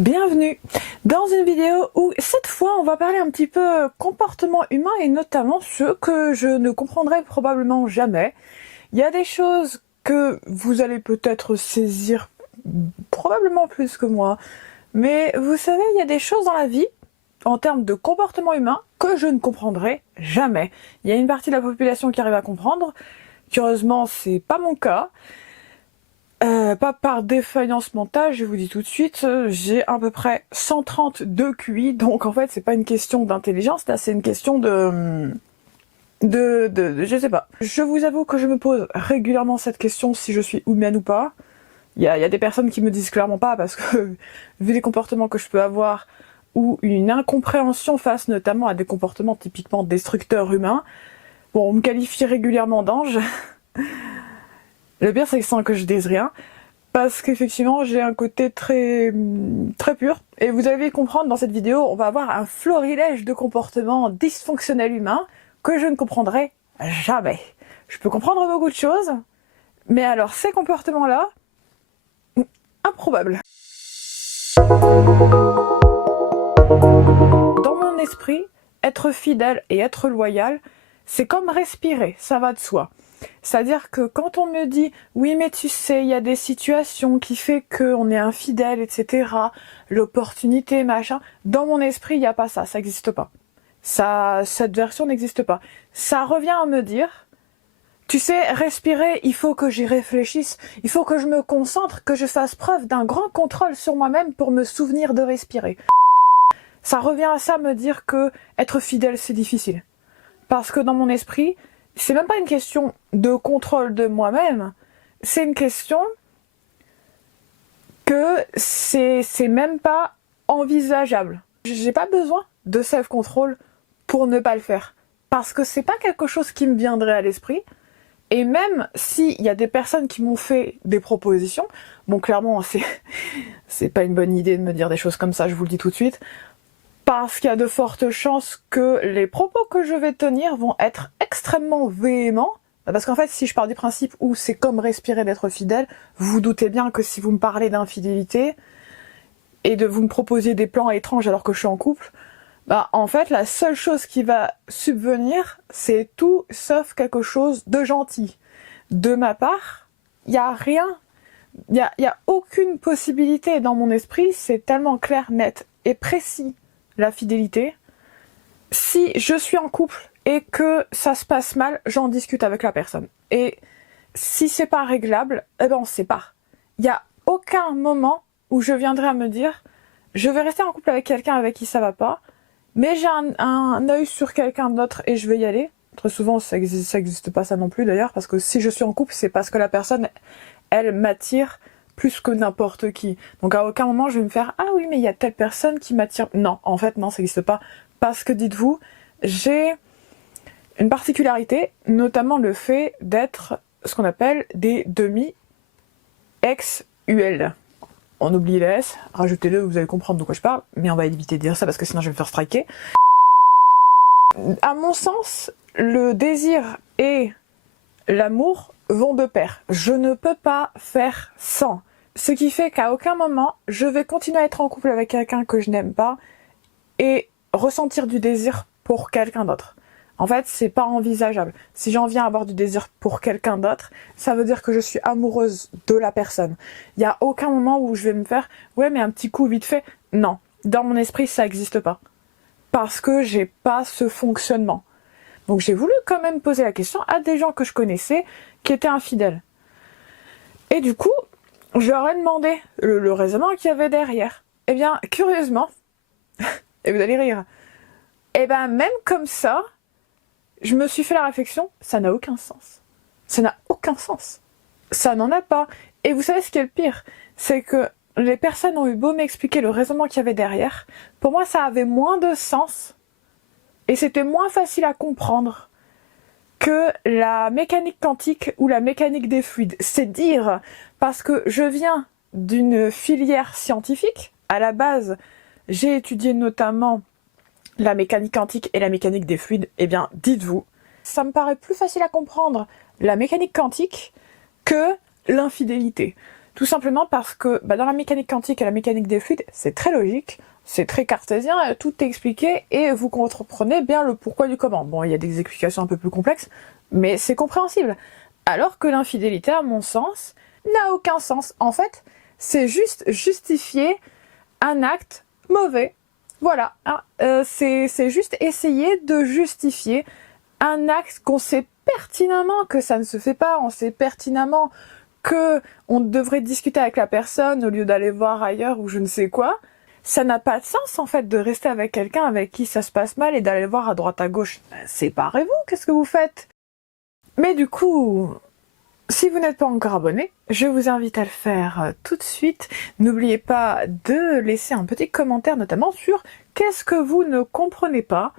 Bienvenue dans une vidéo où cette fois on va parler un petit peu comportement humain et notamment ce que je ne comprendrai probablement jamais. Il y a des choses que vous allez peut-être saisir probablement plus que moi, mais vous savez, il y a des choses dans la vie en termes de comportement humain que je ne comprendrai jamais. Il y a une partie de la population qui arrive à comprendre, curieusement c'est pas mon cas. Pas par défaillance mentale, je vous dis tout de suite, j'ai à peu près 130 de QI, donc en fait c'est pas une question d'intelligence, là c'est une question je sais pas. Je vous avoue que je me pose régulièrement cette question si je suis humaine ou pas. Il y a des personnes qui me disent clairement pas parce que vu les comportements que je peux avoir ou une incompréhension face notamment à des comportements typiquement destructeurs humains, bon on me qualifie régulièrement d'ange. Le pire, c'est que sans que je dise rien, parce qu'effectivement, j'ai un côté très pur. Et vous allez comprendre dans cette vidéo, on va avoir un florilège de comportements dysfonctionnels humains que je ne comprendrai jamais. Je peux comprendre beaucoup de choses, mais alors ces comportements-là, improbables. Dans mon esprit, être fidèle et être loyal, c'est comme respirer, ça va de soi. C'est-à-dire que quand on me dit « oui mais tu sais, il y a des situations qui fait qu'on est infidèle, etc. » L'opportunité, machin, dans mon esprit, il n'y a pas ça, ça n'existe pas. Cette version n'existe pas. Ça revient à me dire « tu sais, respirer, il faut que j'y réfléchisse, il faut que je me concentre, que je fasse preuve d'un grand contrôle sur moi-même pour me souvenir de respirer. » Ça revient à ça, me dire que être fidèle, c'est difficile. Parce que dans mon esprit, c'est même pas une question de contrôle de moi-même, c'est une question que c'est même pas envisageable. J'ai pas besoin de self-control pour ne pas le faire. Parce que c'est pas quelque chose qui me viendrait à l'esprit. Et même s'il y a des personnes qui m'ont fait des propositions, bon clairement c'est pas une bonne idée de me dire des choses comme ça, je vous le dis tout de suite. Parce qu'il y a de fortes chances que les propos que je vais tenir vont être extrêmement véhéments. Parce qu'en fait, si je pars du principe où c'est comme respirer d'être fidèle, vous vous doutez bien que si vous me parlez d'infidélité et de vous me proposiez des plans étranges alors que je suis en couple, bah en fait, la seule chose qui va subvenir, c'est tout sauf quelque chose de gentil. De ma part, il n'y a rien, il y a aucune possibilité dans mon esprit, c'est tellement clair, net et précis. La fidélité. Si je suis en couple et que ça se passe mal, j'en discute avec la personne. Et si c'est pas réglable, eh ben on se sépare. Il n'y a aucun moment où je viendrai à me dire je vais rester en couple avec quelqu'un avec qui ça va pas, mais j'ai un œil sur quelqu'un d'autre et je vais y aller. Très souvent ça existe pas ça non plus d'ailleurs, parce que si je suis en couple, c'est parce que la personne, elle m'attire plus que n'importe qui. Donc à aucun moment je vais me faire « Ah oui, mais il y a telle personne qui m'attire. » Non, en fait, non, ça n'existe pas. Parce que dites-vous, j'ai une particularité, notamment le fait d'être ce qu'on appelle des demi-ex-UL. On oublie les S, rajoutez-le, vous allez comprendre de quoi je parle, mais on va éviter de dire ça parce que sinon je vais me faire striker. À mon sens, le désir et l'amour vont de pair. Je ne peux pas faire sans. Ce qui fait qu'à aucun moment, je vais continuer à être en couple avec quelqu'un que je n'aime pas et ressentir du désir pour quelqu'un d'autre. En fait, c'est pas envisageable. Si j'en viens à avoir du désir pour quelqu'un d'autre, ça veut dire que je suis amoureuse de la personne. Il n'y a aucun moment où je vais me faire « ouais, mais un petit coup vite fait ». Non, dans mon esprit, ça n'existe pas. Parce que j'ai pas ce fonctionnement. Donc j'ai voulu quand même poser la question à des gens que je connaissais qui étaient infidèles. Et du coup, je leur ai demandé le raisonnement qu'il y avait derrière. Eh bien, curieusement, et vous allez rire, eh bien, même comme ça, je me suis fait la réflexion, ça n'a aucun sens. Ça n'a aucun sens. Ça n'en a pas. Et vous savez ce qui est le pire, c'est que les personnes ont eu beau m'expliquer le raisonnement qu'il y avait derrière, pour moi ça avait moins de sens, et c'était moins facile à comprendre que la mécanique quantique ou la mécanique des fluides. C'est dire, parce que je viens d'une filière scientifique, à la base, j'ai étudié notamment la mécanique quantique et la mécanique des fluides, eh bien, dites-vous, ça me paraît plus facile à comprendre la mécanique quantique que l'infidélité. Tout simplement parce que dans la mécanique quantique et la mécanique des fluides, c'est très logique, c'est très cartésien, tout est expliqué et vous comprenez bien le pourquoi du comment. Bon, il y a des explications un peu plus complexes, mais c'est compréhensible. Alors que l'infidélité, à mon sens, n'a aucun sens. En fait, c'est juste justifier un acte mauvais. Voilà, hein. C'est juste essayer de justifier un acte qu'on sait pertinemment que ça ne se fait pas, on sait pertinemment que on devrait discuter avec la personne au lieu d'aller voir ailleurs ou je ne sais quoi. Ça n'a pas de sens en fait de rester avec quelqu'un avec qui ça se passe mal et d'aller voir à droite à gauche. Séparez-vous, qu'est-ce que vous faites? Mais du coup, si vous n'êtes pas encore abonné, je vous invite à le faire tout de suite. N'oubliez pas de laisser un petit commentaire notamment sur qu'est-ce que vous ne comprenez pas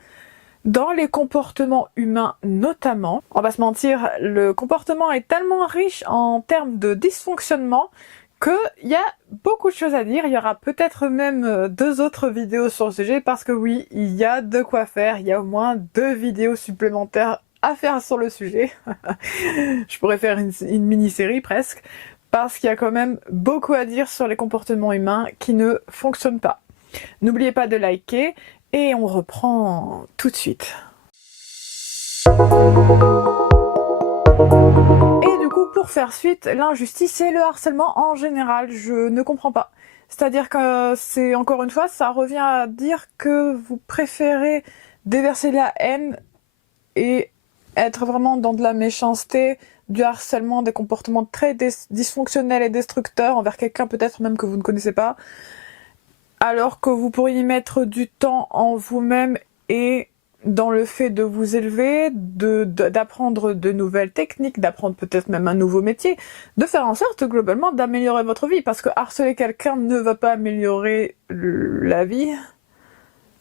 dans les comportements humains notamment. On va pas se mentir, le comportement est tellement riche en termes de dysfonctionnement qu'il y a beaucoup de choses à dire. Il y aura peut-être même 2 autres vidéos sur le sujet parce que oui, il y a de quoi faire. Il y a au moins 2 vidéos supplémentaires à faire sur le sujet. Je pourrais faire une mini-série presque parce qu'il y a quand même beaucoup à dire sur les comportements humains qui ne fonctionnent pas. N'oubliez pas de liker et on reprend tout de suite. Et du coup, pour faire suite, l'injustice et le harcèlement en général, je ne comprends pas. C'est-à-dire que c'est, encore une fois, ça revient à dire que vous préférez déverser de la haine et être vraiment dans de la méchanceté, du harcèlement, des comportements très dysfonctionnels et destructeurs envers quelqu'un peut-être même que vous ne connaissez pas, alors que vous pourriez mettre du temps en vous-même et dans le fait de vous élever, d'apprendre de nouvelles techniques, d'apprendre peut-être même un nouveau métier, de faire en sorte globalement d'améliorer votre vie, parce que harceler quelqu'un ne va pas améliorer la vie.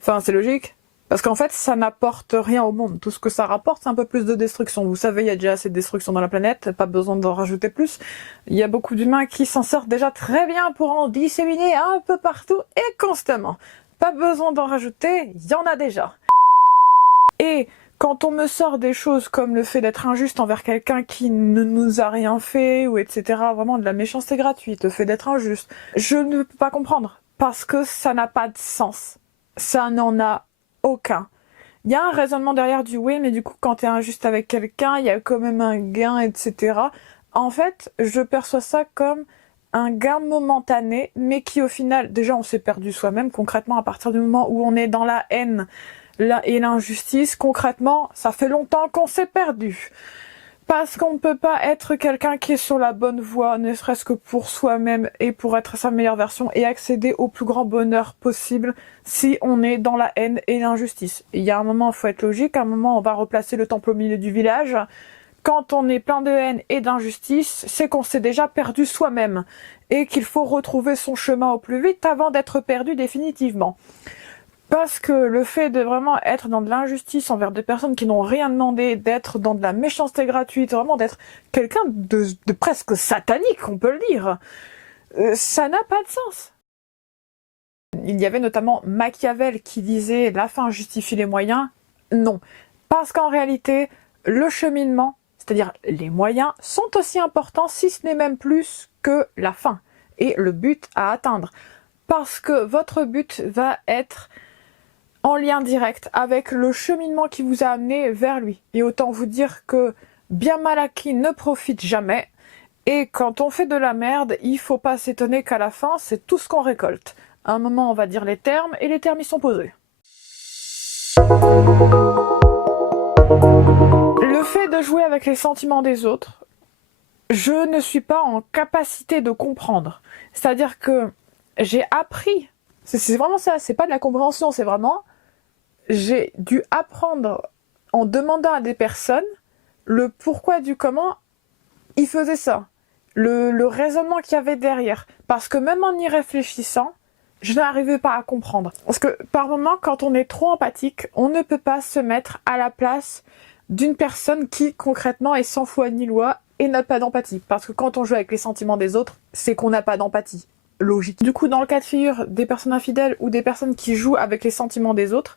Enfin, c'est logique. Parce qu'en fait, ça n'apporte rien au monde. Tout ce que ça rapporte, c'est un peu plus de destruction. Vous savez, il y a déjà assez de destruction dans la planète, pas besoin d'en rajouter plus. Il y a beaucoup d'humains qui s'en sortent déjà très bien pour en disséminer un peu partout et constamment. Pas besoin d'en rajouter, il y en a déjà. Et quand on me sort des choses comme le fait d'être injuste envers quelqu'un qui ne nous a rien fait, ou etc., vraiment de la méchanceté gratuite, le fait d'être injuste, je ne peux pas comprendre. Parce que ça n'a pas de sens. Ça n'en a aucun. Il y a un raisonnement derrière du oui, mais du coup, quand t'es injuste avec quelqu'un, il y a quand même un gain, etc. En fait, je perçois ça comme un gain momentané, mais qui au final, déjà, on s'est perdu soi-même. Concrètement, à partir du moment où on est dans la haine et l'injustice, concrètement, ça fait longtemps qu'on s'est perdu. Parce qu'on ne peut pas être quelqu'un qui est sur la bonne voie, ne serait-ce que pour soi-même et pour être sa meilleure version et accéder au plus grand bonheur possible si on est dans la haine et l'injustice. Il y a un moment, il faut être logique, à un moment, on va replacer le temple au milieu du village. Quand on est plein de haine et d'injustice, c'est qu'on s'est déjà perdu soi-même et qu'il faut retrouver son chemin au plus vite avant d'être perdu définitivement. Parce que le fait de vraiment être dans de l'injustice envers des personnes qui n'ont rien demandé, d'être dans de la méchanceté gratuite, vraiment d'être quelqu'un de presque satanique, on peut le dire, ça n'a pas de sens. Il y avait notamment Machiavel qui disait « la fin justifie les moyens ». Non, parce qu'en réalité, le cheminement, c'est-à-dire les moyens, sont aussi importants, si ce n'est même plus que la fin et le but à atteindre. Parce que votre but va être en lien direct avec le cheminement qui vous a amené vers lui. Et autant vous dire que bien mal acquis ne profite jamais. Et quand on fait de la merde, il faut pas s'étonner qu'à la fin, c'est tout ce qu'on récolte. À un moment, on va dire les termes, et les termes y sont posés. Le fait de jouer avec les sentiments des autres, je ne suis pas en capacité de comprendre. C'est-à-dire que j'ai appris, c'est vraiment ça, c'est pas de la compréhension, c'est vraiment... J'ai dû apprendre en demandant à des personnes le pourquoi du comment ils faisaient ça, le raisonnement qu'il y avait derrière. Parce que même en y réfléchissant, je n'arrivais pas à comprendre. Parce que par moments, quand on est trop empathique, on ne peut pas se mettre à la place d'une personne qui concrètement est sans foi ni loi et n'a pas d'empathie. Parce que quand on joue avec les sentiments des autres, c'est qu'on n'a pas d'empathie. Logique. Du coup, dans le cas de figure des personnes infidèles ou des personnes qui jouent avec les sentiments des autres,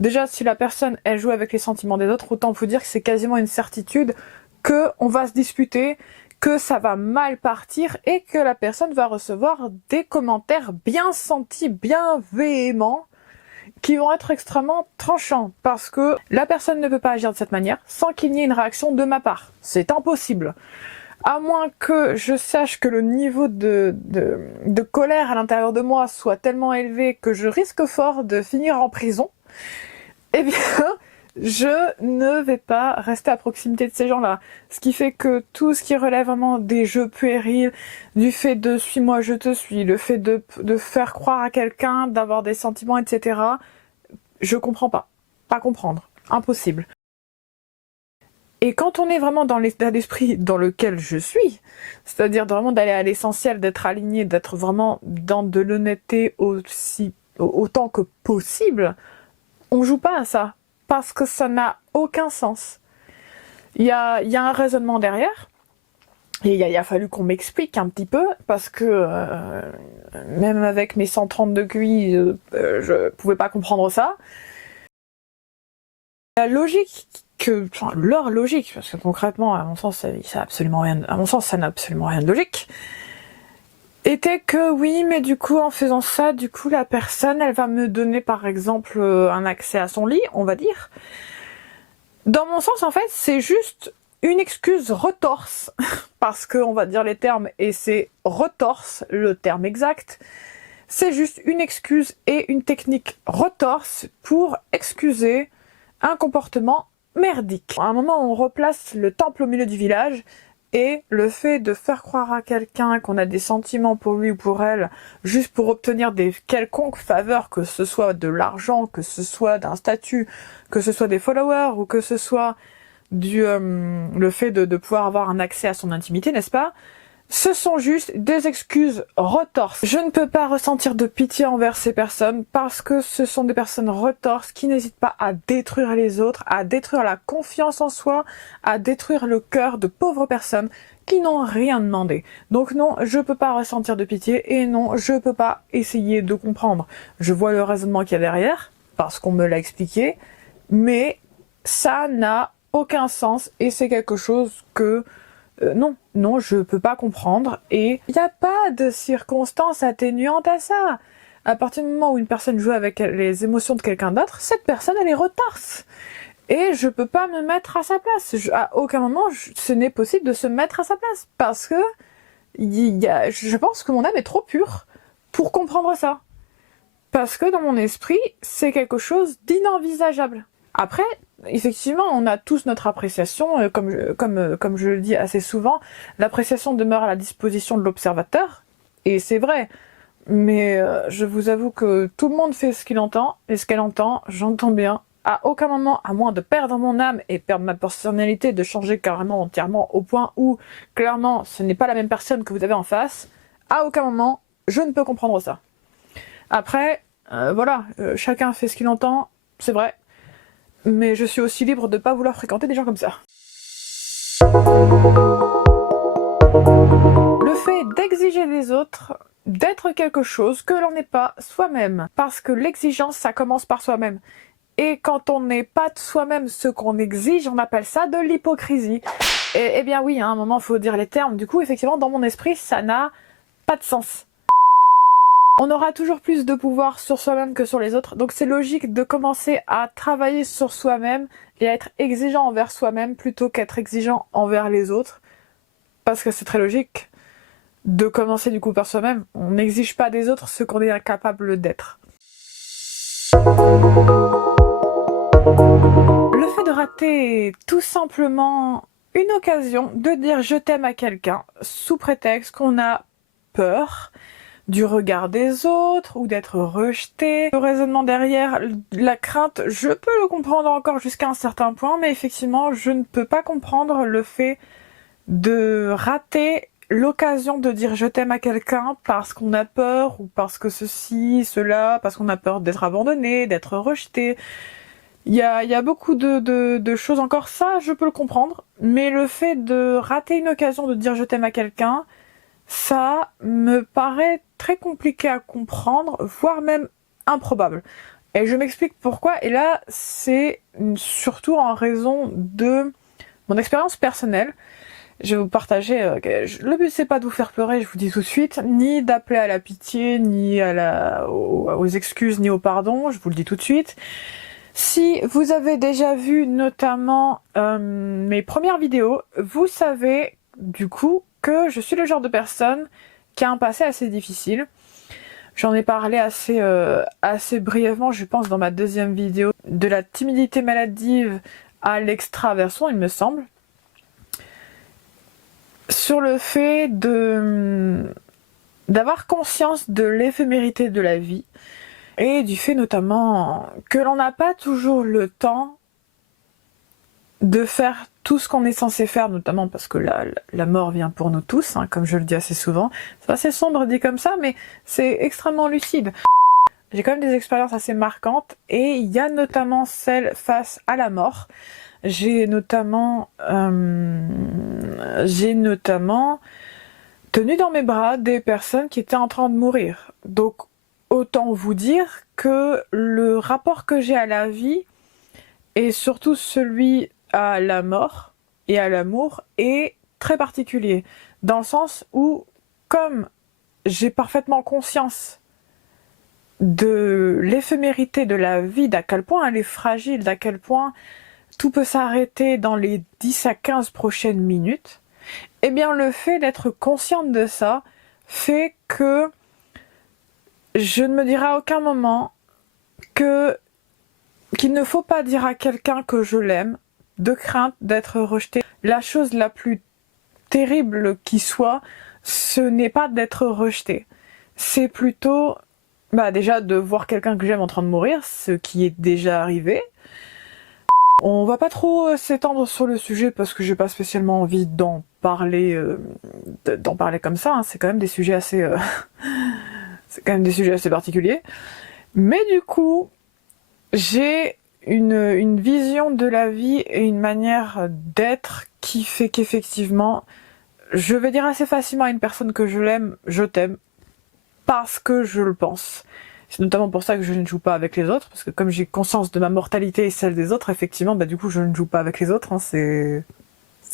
déjà, si la personne, elle joue avec les sentiments des autres, autant vous dire que c'est quasiment une certitude qu'on va se disputer, que ça va mal partir et que la personne va recevoir des commentaires bien sentis, bien véhéments, qui vont être extrêmement tranchants, parce que la personne ne peut pas agir de cette manière sans qu'il y ait une réaction de ma part. C'est impossible. À moins que je sache que le niveau de colère à l'intérieur de moi soit tellement élevé que je risque fort de finir en prison, eh bien, je ne vais pas rester à proximité de ces gens-là. Ce qui fait que tout ce qui relève vraiment des jeux puérils, du fait de suis-moi, je te suis, le fait de faire croire à quelqu'un, d'avoir des sentiments, etc., je comprends pas. Pas comprendre. Impossible. Et quand on est vraiment dans l'état d'esprit dans lequel je suis, c'est-à-dire vraiment d'aller à l'essentiel, d'être aligné, d'être vraiment dans de l'honnêteté autant que possible, on joue pas à ça. Parce que ça n'a aucun sens. Il y a un raisonnement derrière, et il a fallu qu'on m'explique un petit peu, parce que même avec mes 130 de QI, je pouvais pas comprendre ça. La logique leur logique, parce que concrètement, à mon sens, ça n'a absolument rien de logique, était que oui, mais du coup, en faisant ça, du coup, la personne, elle va me donner, par exemple, un accès à son lit, on va dire. Dans mon sens, en fait, c'est juste une excuse retorse, parce que on va dire les termes, et c'est retorse, le terme exact. C'est juste une excuse et une technique retorse pour excuser un comportement merdique. À un moment, on replace le temple au milieu du village, et le fait de faire croire à quelqu'un qu'on a des sentiments pour lui ou pour elle, juste pour obtenir des quelconques faveurs, que ce soit de l'argent, que ce soit d'un statut, que ce soit des followers, ou que ce soit le fait de pouvoir avoir un accès à son intimité, n'est-ce pas ? Ce sont juste des excuses retorses. Je ne peux pas ressentir de pitié envers ces personnes parce que ce sont des personnes retorses qui n'hésitent pas à détruire les autres, à détruire la confiance en soi, à détruire le cœur de pauvres personnes qui n'ont rien demandé. Donc non, je peux pas ressentir de pitié et non, je peux pas essayer de comprendre. Je vois le raisonnement qu'il y a derrière parce qu'on me l'a expliqué, mais ça n'a aucun sens et c'est quelque chose que non, je peux pas comprendre et il n'y a pas de circonstances atténuantes à ça. À partir du moment où une personne joue avec les émotions de quelqu'un d'autre, cette personne elle est retorse. Et je peux pas me mettre à sa place. À aucun moment ce n'est possible de se mettre à sa place parce que je pense que mon âme est trop pure pour comprendre ça. Parce que dans mon esprit, c'est quelque chose d'inenvisageable. Après, effectivement, on a tous notre appréciation, comme je le dis assez souvent, l'appréciation demeure à la disposition de l'observateur, et c'est vrai. Mais je vous avoue que tout le monde fait ce qu'il entend, et ce qu'elle entend, j'entends bien. À aucun moment, à moins de perdre mon âme et perdre ma personnalité, de changer carrément entièrement au point où, clairement, ce n'est pas la même personne que vous avez en face, à aucun moment, je ne peux comprendre ça. Après, voilà, chacun fait ce qu'il entend, c'est vrai. Mais je suis aussi libre de pas vouloir fréquenter des gens comme ça. Le fait d'exiger des autres d'être quelque chose que l'on n'est pas soi-même. Parce que l'exigence, ça commence par soi-même. Et quand on n'est pas de soi-même ce qu'on exige, on appelle ça de l'hypocrisie. Et eh bien oui, à un moment, il faut dire les termes. Du coup, effectivement, dans mon esprit, ça n'a pas de sens. On aura toujours plus de pouvoir sur soi-même que sur les autres, donc c'est logique de commencer à travailler sur soi-même et à être exigeant envers soi-même plutôt qu'être exigeant envers les autres, parce que c'est très logique de commencer du coup par soi-même. On n'exige pas des autres ce qu'on est incapable d'être. Le fait de rater tout simplement une occasion de dire je t'aime à quelqu'un sous prétexte qu'on a peur du regard des autres ou d'être rejeté. Le raisonnement derrière, la crainte, je peux le comprendre encore jusqu'à un certain point, mais effectivement, je ne peux pas comprendre le fait de rater l'occasion de dire je t'aime à quelqu'un parce qu'on a peur ou parce que ceci, cela, parce qu'on a peur d'être abandonné, d'être rejeté. Il y a beaucoup de choses encore, ça je peux le comprendre, mais le fait de rater une occasion de dire je t'aime à quelqu'un, ça me paraît très compliqué à comprendre, voire même improbable. Et je m'explique pourquoi, et là c'est surtout en raison de mon expérience personnelle. je vais vous partager. Le but c'est pas de vous faire pleurer, je vous dis tout de suite, ni d'appeler à la pitié, ni aux excuses, ni au pardon. Je vous le dis tout de suite. Si vous avez déjà vu notamment mes premières vidéos, vous savez du coup que je suis le genre de personne qui a un passé assez difficile. J'en ai parlé assez brièvement, je pense, dans ma deuxième vidéo, de la timidité maladive à l'extraversion, il me semble. Sur le fait d'avoir conscience de l'éphémérité de la vie et du fait notamment que l'on n'a pas toujours le temps de faire tout ce qu'on est censé faire, notamment parce que la mort vient pour nous tous, hein, comme je le dis assez souvent. C'est assez sombre dit comme ça, mais c'est extrêmement lucide. J'ai quand même des expériences assez marquantes, et il y a notamment celle face à la mort. J'ai notamment tenu dans mes bras des personnes qui étaient en train de mourir. Donc autant vous dire que le rapport que j'ai à la vie, et surtout celui à la mort et à l'amour, est très particulier. Dans le sens où, comme j'ai parfaitement conscience de l'éphémérité de la vie, d'à quel point elle est fragile, d'à quel point tout peut s'arrêter dans les 10 à 15 prochaines minutes, eh bien le fait d'être consciente de ça fait que je ne me dirai à aucun moment qu'il ne faut pas dire à quelqu'un que je l'aime, de crainte d'être rejeté. La chose la plus terrible qui soit, ce n'est pas d'être rejeté. C'est plutôt, déjà de voir quelqu'un que j'aime en train de mourir, ce qui est déjà arrivé. On va pas trop s'étendre sur le sujet parce que j'ai pas spécialement envie d'en parler comme ça, hein. C'est quand même des sujets assez c'est quand même des sujets assez particuliers. Mais du coup, j'ai une vision de la vie et une manière d'être qui fait qu'effectivement, je vais dire assez facilement à une personne que je l'aime, je t'aime, parce que je le pense. C'est notamment pour ça que je ne joue pas avec les autres, parce que comme j'ai conscience de ma mortalité et celle des autres, effectivement, du coup, je ne joue pas avec les autres, hein, c'est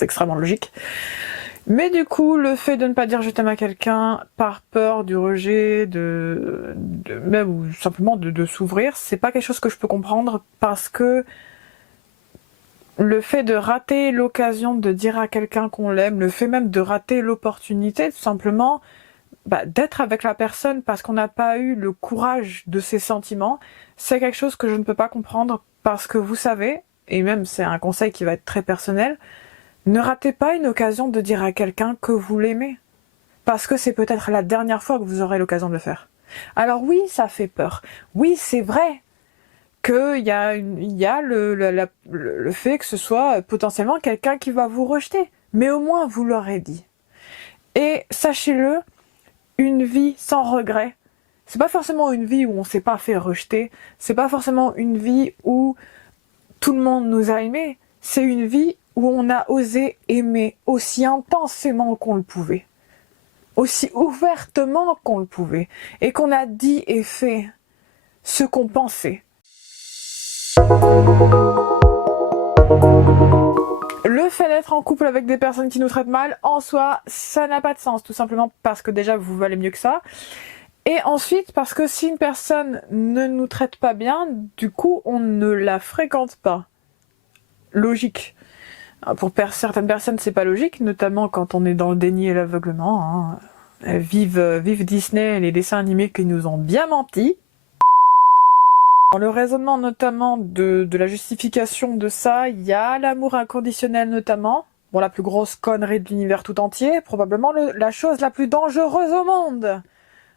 extrêmement logique. Mais du coup, le fait de ne pas dire je t'aime à quelqu'un par peur du rejet, même ou simplement de s'ouvrir, c'est pas quelque chose que je peux comprendre, parce que le fait de rater l'occasion de dire à quelqu'un qu'on l'aime, le fait même de rater l'opportunité, tout simplement, d'être avec la personne parce qu'on n'a pas eu le courage de ses sentiments, c'est quelque chose que je ne peux pas comprendre, parce que vous savez, et même c'est un conseil qui va être très personnel, ne ratez pas une occasion de dire à quelqu'un que vous l'aimez, parce que c'est peut-être la dernière fois que vous aurez l'occasion de le faire. Alors oui, ça fait peur. Oui, c'est vrai qu'il y a le fait que ce soit potentiellement quelqu'un qui va vous rejeter, mais au moins vous l'aurez dit. Et sachez-le, une vie sans regret, c'est pas forcément une vie où on s'est pas fait rejeter, c'est pas forcément une vie où tout le monde nous a aimés, c'est une vie où on a osé aimer aussi intensément qu'on le pouvait, aussi ouvertement qu'on le pouvait, et qu'on a dit et fait ce qu'on pensait. Le fait d'être en couple avec des personnes qui nous traitent mal, en soi, ça n'a pas de sens, tout simplement parce que déjà vous valez mieux que ça. Et ensuite, parce que si une personne ne nous traite pas bien, du coup, on ne la fréquente pas. Logique. Pour certaines personnes, c'est pas logique, notamment quand on est dans le déni et l'aveuglement, hein. Vive Disney et les dessins animés qui nous ont bien menti. Dans le raisonnement notamment de la justification de ça, il y a l'amour inconditionnel notamment. Bon, la plus grosse connerie de l'univers tout entier, probablement la chose la plus dangereuse au monde.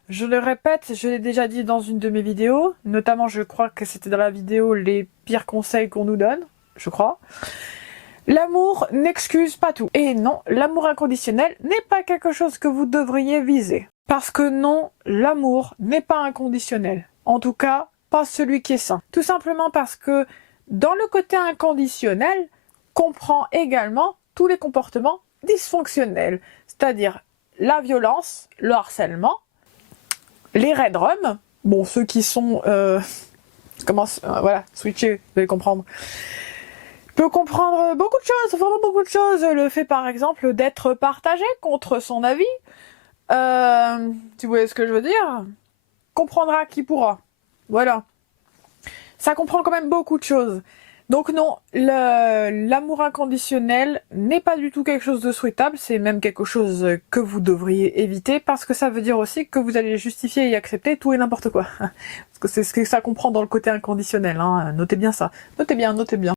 Je le répète, je l'ai déjà dit dans une de mes vidéos, notamment je crois que c'était dans la vidéo les pires conseils qu'on nous donne, je crois. L'amour n'excuse pas tout. Et non, l'amour inconditionnel n'est pas quelque chose que vous devriez viser. Parce que non, l'amour n'est pas inconditionnel. En tout cas, pas celui qui est sain. Tout simplement parce que dans le côté inconditionnel, comprend également tous les comportements dysfonctionnels. C'est-à-dire la violence, le harcèlement, les red rums, bon ceux qui sont... voilà, switchés, vous allez comprendre. peut comprendre beaucoup de choses, vraiment beaucoup de choses. Le fait par exemple d'être partagé contre son avis. Tu vois ce que je veux dire? Comprendra qui pourra. Voilà. Ça comprend quand même beaucoup de choses. Donc non, l'amour inconditionnel n'est pas du tout quelque chose de souhaitable, c'est même quelque chose que vous devriez éviter parce que ça veut dire aussi que vous allez justifier et accepter tout et n'importe quoi. Parce que c'est ce que ça comprend dans le côté inconditionnel, hein. Notez bien ça. Notez bien, notez bien.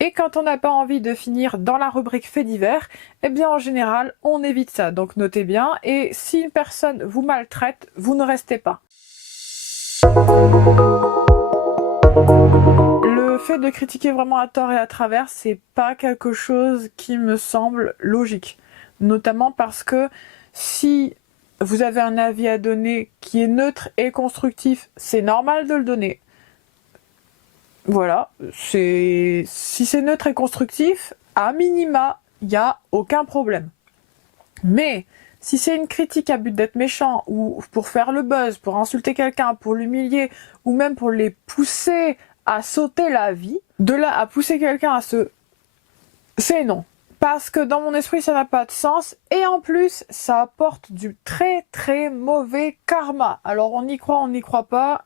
Et quand on n'a pas envie de finir dans la rubrique fait divers, eh bien en général, on évite ça. Donc notez bien, et si une personne vous maltraite, vous ne restez pas. Le fait de critiquer vraiment à tort et à travers, c'est pas quelque chose qui me semble logique. Notamment parce que si vous avez un avis à donner qui est neutre et constructif, c'est normal de le donner. Voilà, si c'est neutre et constructif, à minima, il n'y a aucun problème. Mais si c'est une critique à but d'être méchant, ou pour faire le buzz, pour insulter quelqu'un, pour l'humilier, ou même pour les pousser à sauter la vie, de là à pousser quelqu'un à se... C'est non. Parce que dans mon esprit, ça n'a pas de sens. Et en plus, ça apporte du très très mauvais karma. Alors on y croit, on n'y croit pas.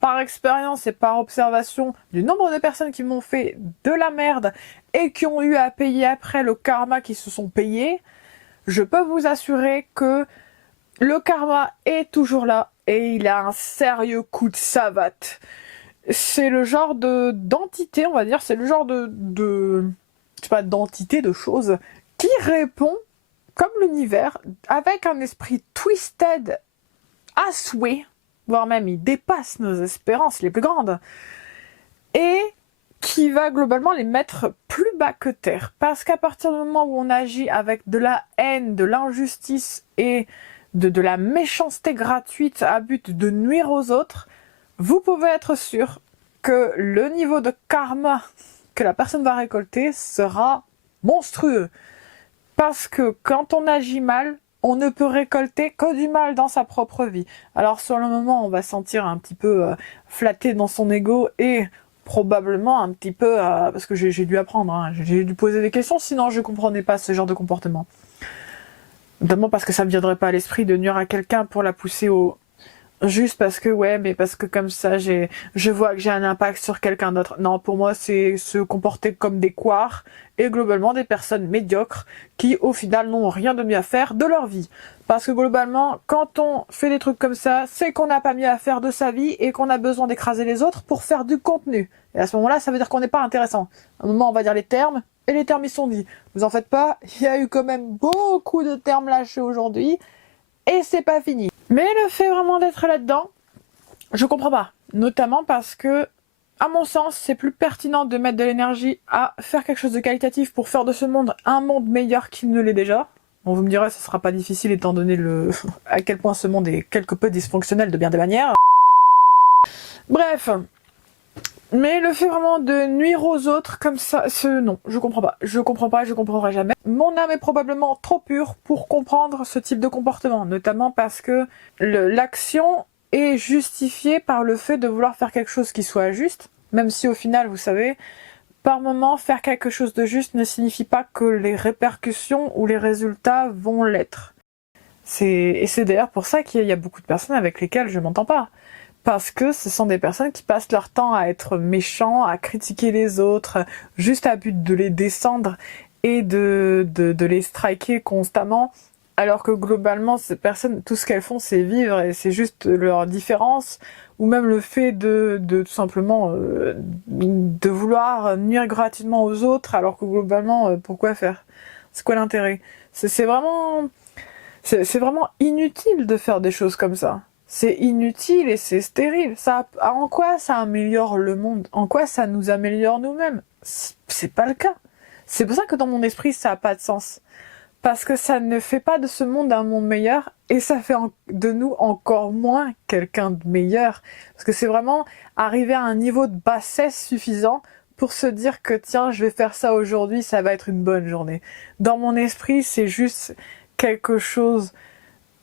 Par expérience et par observation du nombre de personnes qui m'ont fait de la merde et qui ont eu à payer après le karma qui se sont payés, je peux vous assurer que le karma est toujours là et il a un sérieux coup de savate. C'est le genre d'entité, on va dire, c'est le genre je sais pas, d'entité, de choses qui répond comme l'univers avec un esprit twisted à souhait, voire même il dépasse nos espérances les plus grandes, et qui va globalement les mettre plus bas que terre. Parce qu'à partir du moment où on agit avec de la haine, de l'injustice et de la méchanceté gratuite à but de nuire aux autres, vous pouvez être sûr que le niveau de karma que la personne va récolter sera monstrueux. Parce que quand on agit mal, on ne peut récolter que du mal dans sa propre vie. Alors sur le moment, on va se sentir un petit peu flatté dans son ego et probablement un petit peu, parce que j'ai dû apprendre, hein, j'ai dû poser des questions, sinon je comprenais pas ce genre de comportement. Notamment parce que ça me viendrait pas à l'esprit de nuire à quelqu'un pour la pousser au... Juste parce que, ouais, mais parce que comme ça, je vois que j'ai un impact sur quelqu'un d'autre. Non, pour moi, c'est se comporter comme des couards et globalement des personnes médiocres qui, au final, n'ont rien de mieux à faire de leur vie. Parce que globalement, quand on fait des trucs comme ça, c'est qu'on n'a pas mieux à faire de sa vie et qu'on a besoin d'écraser les autres pour faire du contenu. Et à ce moment-là, ça veut dire qu'on n'est pas intéressant. À un moment, on va dire les termes, et les termes, ils sont dits. Vous en faites pas, il y a eu quand même beaucoup de termes lâchés aujourd'hui, et c'est pas fini. Mais le fait vraiment d'être là-dedans, je comprends pas. Notamment parce que, à mon sens, c'est plus pertinent de mettre de l'énergie à faire quelque chose de qualitatif pour faire de ce monde un monde meilleur qu'il ne l'est déjà. Bon, vous me direz, ce sera pas difficile étant donné à quel point ce monde est quelque peu dysfonctionnel de bien des manières. Bref. Mais le fait vraiment de nuire aux autres comme ça, non, je comprends pas. Je comprends pas, je comprendrai jamais. Mon âme est probablement trop pure pour comprendre ce type de comportement, notamment parce que l'action est justifiée par le fait de vouloir faire quelque chose qui soit juste, même si au final, vous savez, par moment, faire quelque chose de juste ne signifie pas que les répercussions ou les résultats vont l'être. Et c'est d'ailleurs pour ça qu'il y a beaucoup de personnes avec lesquelles je m'entends pas. Parce que ce sont des personnes qui passent leur temps à être méchants, à critiquer les autres, juste à but de les descendre et de les striker constamment. Alors que globalement, ces personnes, tout ce qu'elles font, c'est vivre et c'est juste leur différence. Ou même le fait de tout simplement de vouloir nuire gratuitement aux autres, alors que globalement, pourquoi faire? C'est quoi l'intérêt? C'est vraiment inutile de faire des choses comme ça. C'est inutile et c'est stérile. En quoi ça améliore le monde? En quoi ça nous améliore nous-mêmes? C'est pas le cas. C'est pour ça que dans mon esprit, ça a pas de sens. Parce que ça ne fait pas de ce monde un monde meilleur et ça fait de nous encore moins quelqu'un de meilleur. Parce que c'est vraiment arriver à un niveau de bassesse suffisant pour se dire que tiens, je vais faire ça aujourd'hui, ça va être une bonne journée. Dans mon esprit, c'est juste quelque chose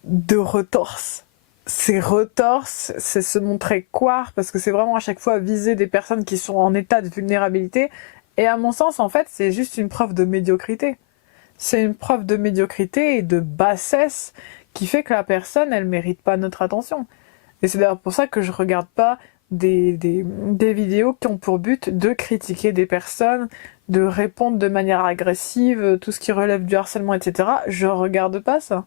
de retorse. C'est retorse, c'est se montrer couard, parce que c'est vraiment à chaque fois viser des personnes qui sont en état de vulnérabilité, Et à mon sens, en fait, c'est juste une preuve de médiocrité. C'est une preuve de médiocrité et de bassesse qui fait que la personne, elle mérite pas notre attention. Et c'est d'ailleurs pour ça que je regarde pas des vidéos qui ont pour but de critiquer des personnes, de répondre de manière agressive, tout ce qui relève du harcèlement, etc. Je regarde pas ça.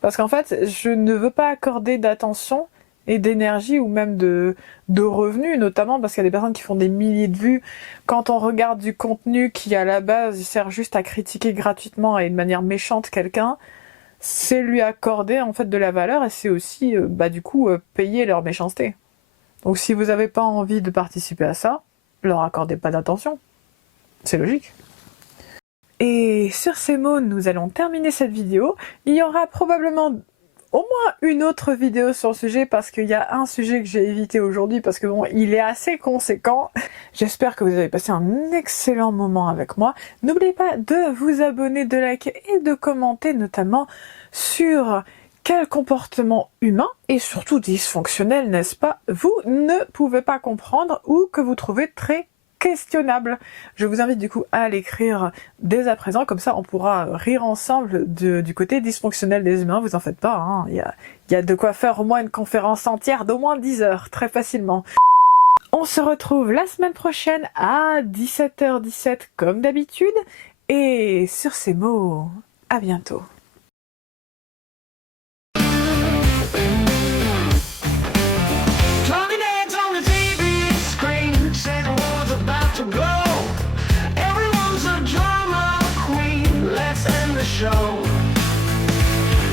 Parce qu'en fait, je ne veux pas accorder d'attention et d'énergie ou même de revenus, notamment parce qu'il y a des personnes qui font des milliers de vues. Quand on regarde du contenu qui, à la base, sert juste à critiquer gratuitement et de manière méchante quelqu'un, c'est lui accorder en fait de la valeur et c'est aussi, payer leur méchanceté. Donc si vous n'avez pas envie de participer à ça, leur accordez pas d'attention. C'est logique. Et sur ces mots, nous allons terminer cette vidéo. Il y aura probablement au moins une autre vidéo sur le sujet parce qu'il y a un sujet que j'ai évité aujourd'hui parce que bon, il est assez conséquent. J'espère que vous avez passé un excellent moment avec moi. N'oubliez pas de vous abonner, de liker et de commenter notamment sur quel comportement humain et surtout dysfonctionnel, n'est-ce pas, vous ne pouvez pas comprendre ou que vous trouvez très questionnable. Je vous invite du coup à l'écrire dès à présent, comme ça on pourra rire ensemble du côté dysfonctionnel des humains, vous en faites pas, hein. Il y a de quoi faire au moins une conférence entière d'au moins 10 heures, très facilement. On se retrouve la semaine prochaine à 17h17 comme d'habitude, et sur ces mots, à bientôt. Show.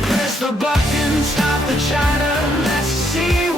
Press the button, stop the chatter, let's see